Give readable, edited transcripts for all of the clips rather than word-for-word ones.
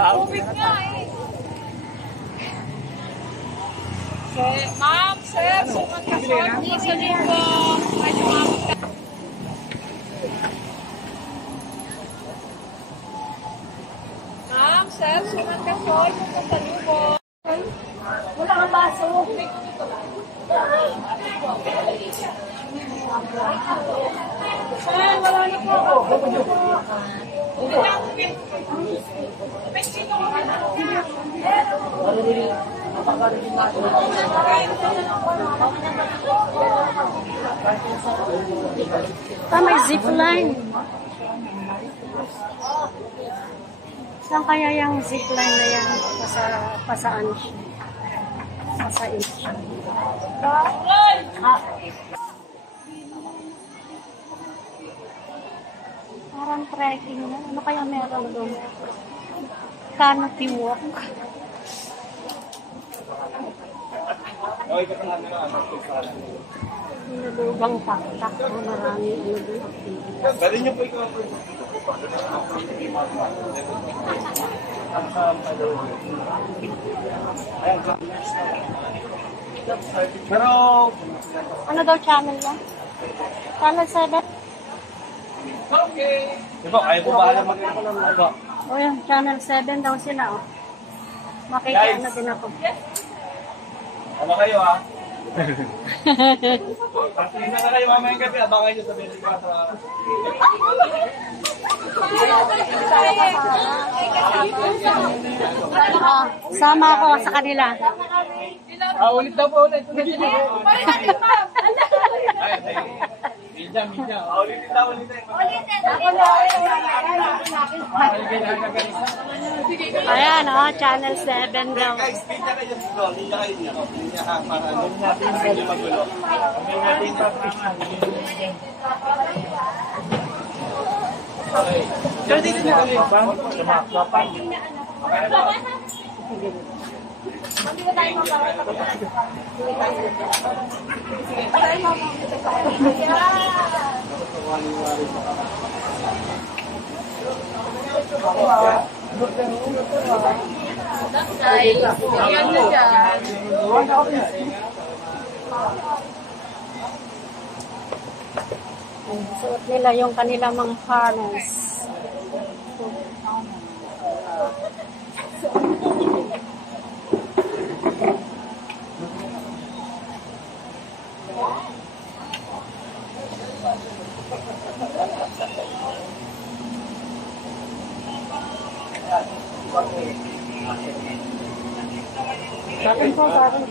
Tubig nga eh. Ma'am, sir, sumat ka short. Isa libo. Ay, sumamot ka. Ma'am, sir, sumat ka short. Isa libo. Wala kang baso. Sir, wala na po. May zipline. Saan kaya yung zipline na yan? Pasaan siya? Pasain siya. Parang trekking na. Ano kaya meron doon? Canopy walk. Nalubang taktak. Marami ano doon activities. Galing niyo po ikaw. Pero ano daw channel yan? Channel 7? okay. Diba, kaya po ba alam mag-ano? O yan, channel 7 daw sila. Oh. Makikita na din ako. Ano kayo ha? Pagpili na kayo mamayang gabi, abangan nyo sa Belika sa... Sama ako sa kanila. Ulit daw po ulit. Ulitin daw ulit. Ayan o, channel 7 daw. Guys, speed na kayo dito. Linya kayo dito. Linya ka para doon natin medyo magulo. Kami natin okay. Pero dito na kami. Sumaksapan. Suot nila yung kanilang mga harness. Sakin po, sakin.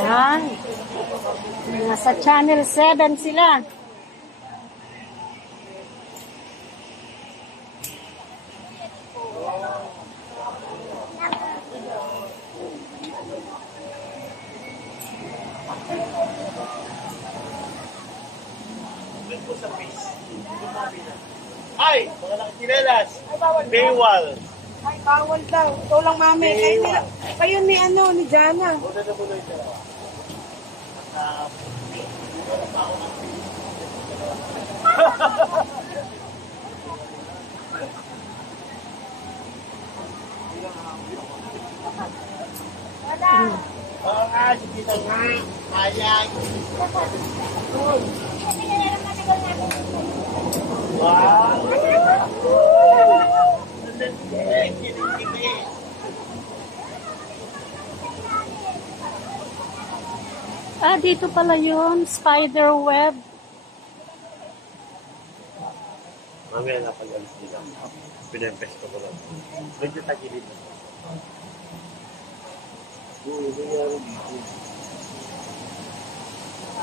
Yan. Nasa channel 7 sila. Ay! Mga nakatinelas! Baywall! Ay, bawal daw. Ito lang, mami. Kayo ni ano, ni Jana. Oo nga, sige na nga. Ayan. Wow! Ah, dito pala yun. Spider web. Mamaya na pag-alis nila. Pinempesto ko lang. Medyo tagilid na.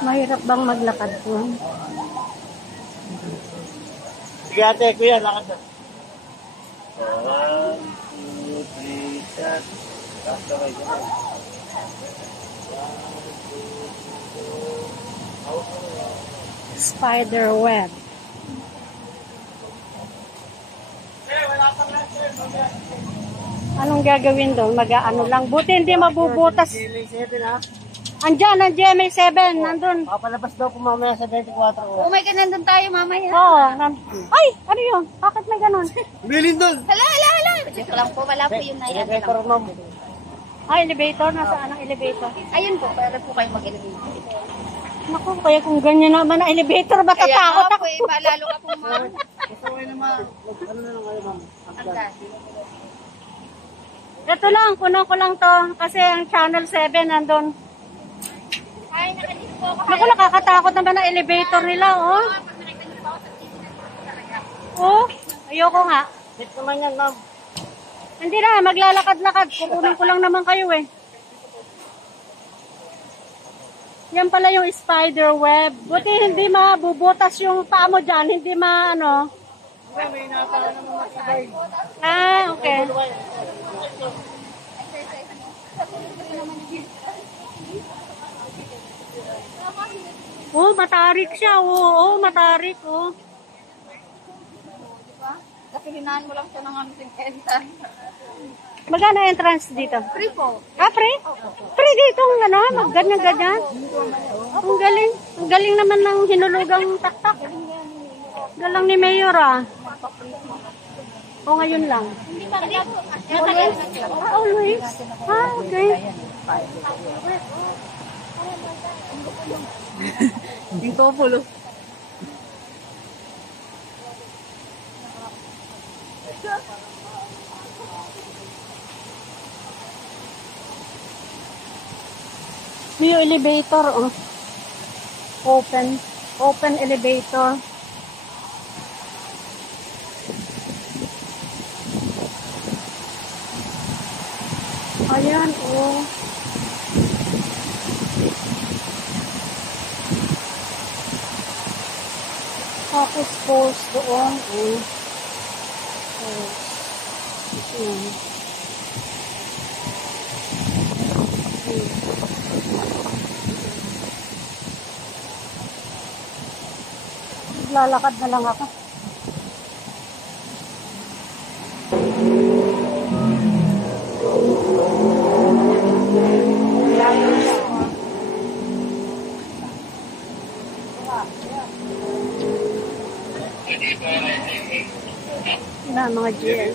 Mahirap bang maglakad po? Sige ate, kuya, lakad na. 1, 2, 3, 4. Basta kayo na. Spider web. Anong gagawin doon? Mag-ano lang. Buti hindi mabubutas. Andyan, ang GMA7, nandun. Papalabas daw po mamaya sa 24 oras. Oh my God, nandun tayo mamaya. Oo. Ay, ano yun? Bakit may ganun? Bilin doon! Hala. Joke lang po, wala po yun na yan. Elevator, ma'am. Ah, elevator? Nasaan ang elevator? Ayun po, pwede po kayo mag-elevator. Naku, kaya kung ganyan naman ang elevator, matatakot ako. Kaya po, lalo ka po, ma'am. Gusto ko yun naman. Ano na lang kayo, ma'am? Hanggang. Ito lang, kuno ko lang to. Kasi ang channel 7 nandun. Ay, nakalis po ako. Naku, nakakatakot naman ang elevator nila, oh. Oh, ayoko nga. Sit naman yan, ma'am. Hindi na, maglalakad-lakad. Kukunin ko lang naman kayo eh. Yan pala yung spider web. Buti hindi mabubutas yung paa mo dyan. Hindi ano. May inatawa naman masabay. Ah, okay. Oh, matarik siya. Oo, matarik. Oh. Kasi hinahan mo lang siya ng ano 50. Magkano entrance dito? Free po. Ah, free? Free dito, ano? Ganyan-ganyan. Ang galing. Ang galing naman ng hinulugang taktak. Galang ni Mayor, ah. O, ngayon lang. Always. Ah, always? Ah, okay. Dito po, lo. May elevator, oh. Open elevator. Ayan, oh. Tapos post doon, oh. Ayan. Lalakad na lang ako. Na mga GL.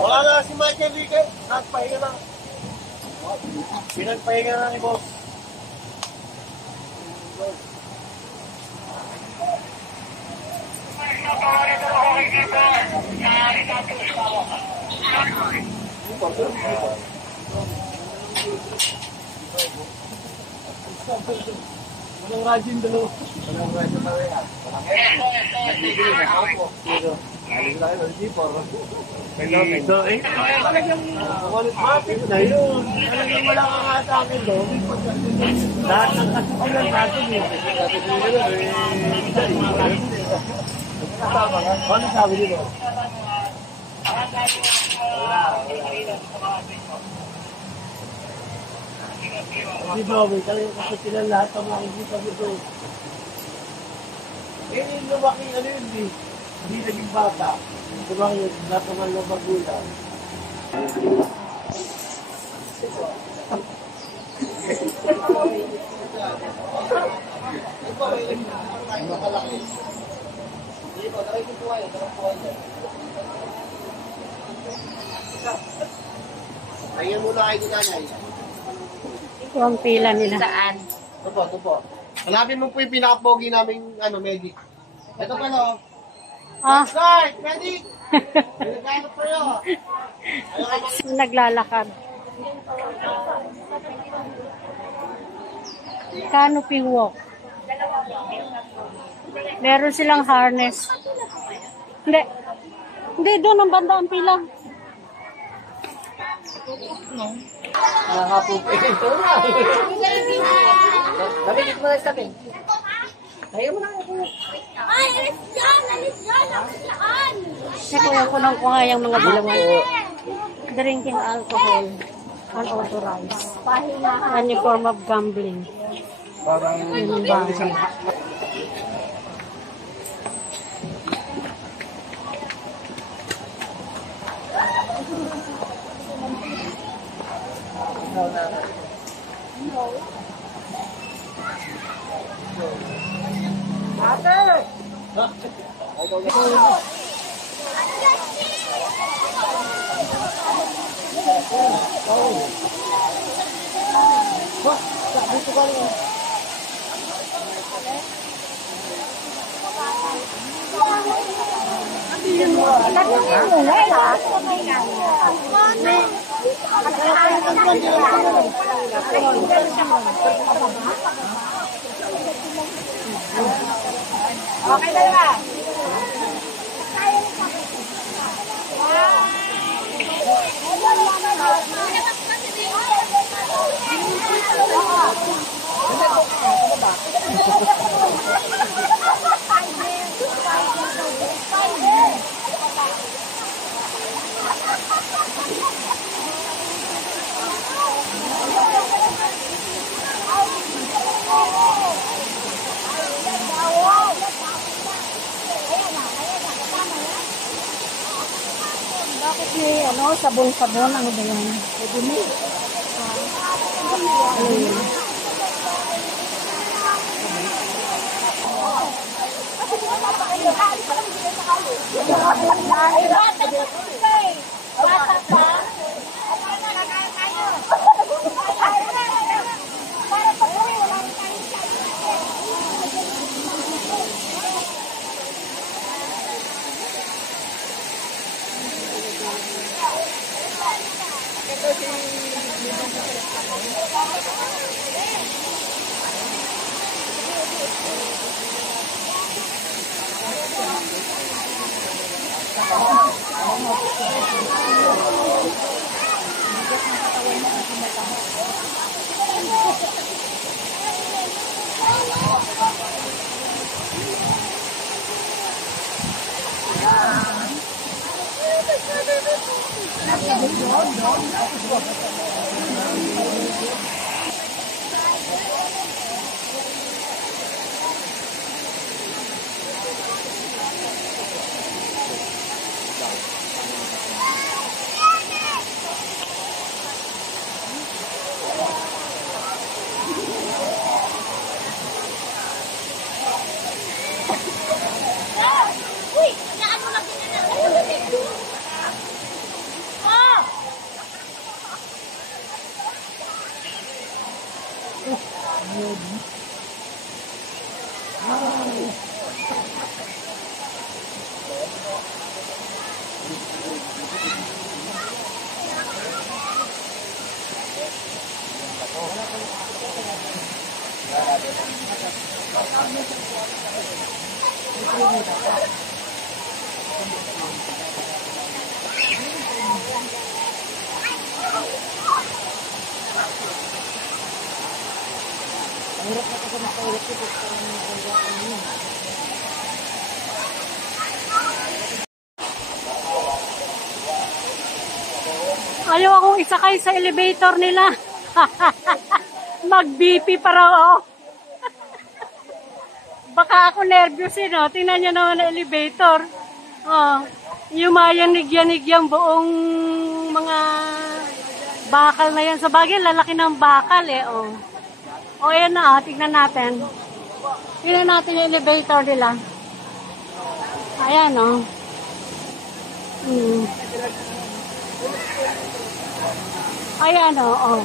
Wala na si Michael Rique. Nagpahinga lang. Pinagpahinga na ni boss. Walang radyo yung dalawa. Walang radyo na rin. Ito eh. Talagang matik na yun. Talagang wala kang nga sa akin doon. Lahat ng kasukulan natin eh. Ano sabi nito? Hindi ba, may talagang kasukulan lahat ang makikita dito. Eh, lumaki ano yun eh. Hindi naging bata. Diba yun, natungan ng magulang. Ayan muna kayo nanay. Ito ang pila nila. Saan? Ito po. Hanapin mo po yung pinaka-pogi namin medic. Ito pa no. Ah, Start! Medic! Nagkano po yun? naglalakad. Canopy walk. Meron silang harness. Hindi. Hindi, doon ang banda ang pila. Nakapog. Ito na. Sabi, dito mo na sabi. Ayaw mo na. Ay, alis dyan! Alis dyan! Alis dyan! Nakuha ko nga yung mga bilawan. Drinking alcohol. Unauthorized. Any form of gambling. Parang isang Okay na ba? Bakit may sabon-sabon? Ano ba yan? Dumi. Ano yun? Ayaw akong isakay sa elevator nila. Mag-BP para ako. Baka ako nervous no? Tingnan nyo naman ang elevator. Oh, yumayanig-yanig yung buong mga bakal na yan. Sa bagay, lalaki ng bakal eh. Oh. O yan na, tignan natin. Tignan natin yung elevator nila. Ayan o. Ayan o.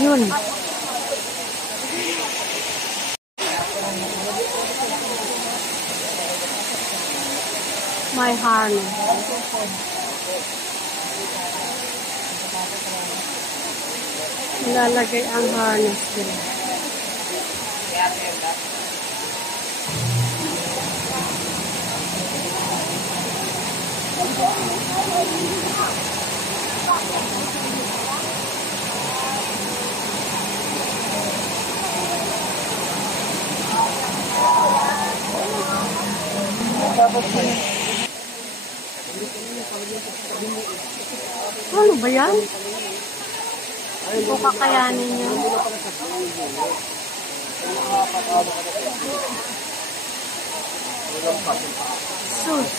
Yun. My harness. Nilalagay ang harness din. Ano ba yan? Hindi ko kakayanin yan. Sus.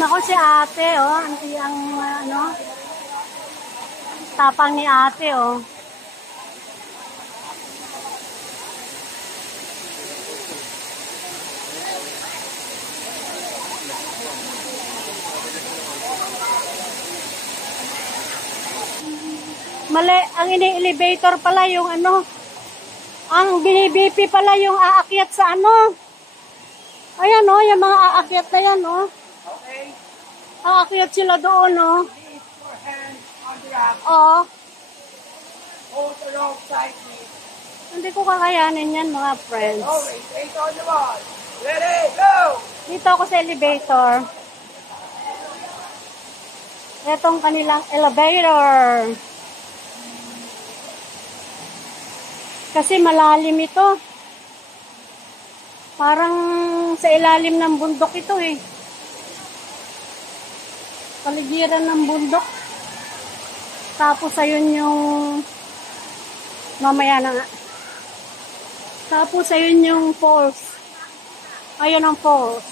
Nako si ate, oh. Ang ano, tapang ni ate, oh. Mali, ang ini-elevator pala yung ano, ang binibipi pala yung aakyat sa ano. Ayan, oh, yung mga aakyat na yan, oh. Aakyat sila doon, oh. Oh. Hindi ko kakayanin yan, mga friends. Dito ako sa elevator. Itong kanilang elevator. Kasi malalim ito. Parang sa ilalim ng bundok ito eh. Paligiran ng bundok. Tapos ayun yung mamaya na nga. Tapos ayun yung falls. Ayun ang falls.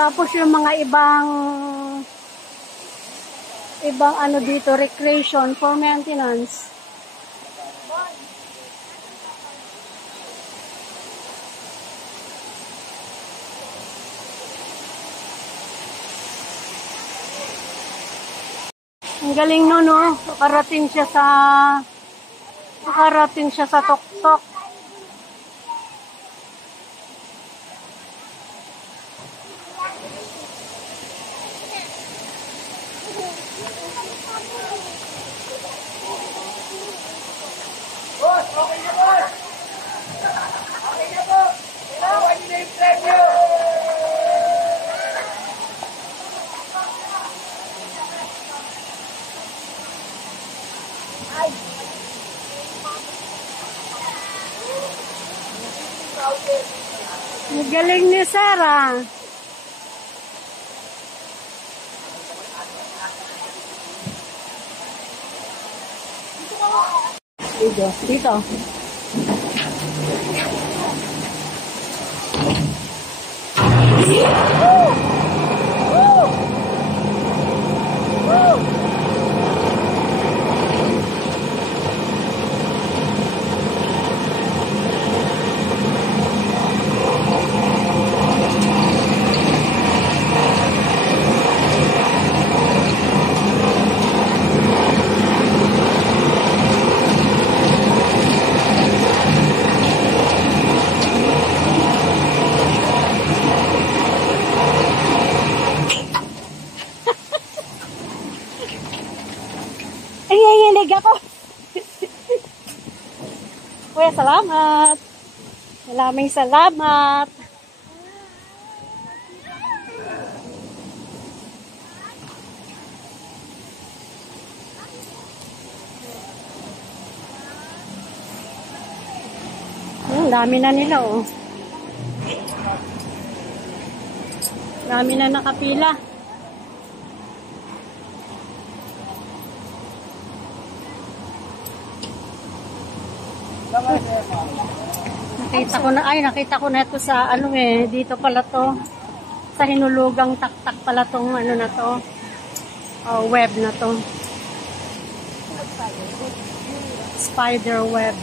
Tapos yung mga ibang ano dito, recreation for maintenance. Ang galing no, no? Nakarating siya sa tuktok. Boss, okay na boss! Okay na po! Kailangan nyo na yung premyo! Ang galing ni Sarah. Dito. Nanginginig ako. Kuya, salamat. Maraming salamat. Dami na nila, oh. Dami na nakapila. Nakita ko na ito sa ano eh, dito pala to. Sa hinulugang taktak pala tong ano na to. Web na to. Spider web.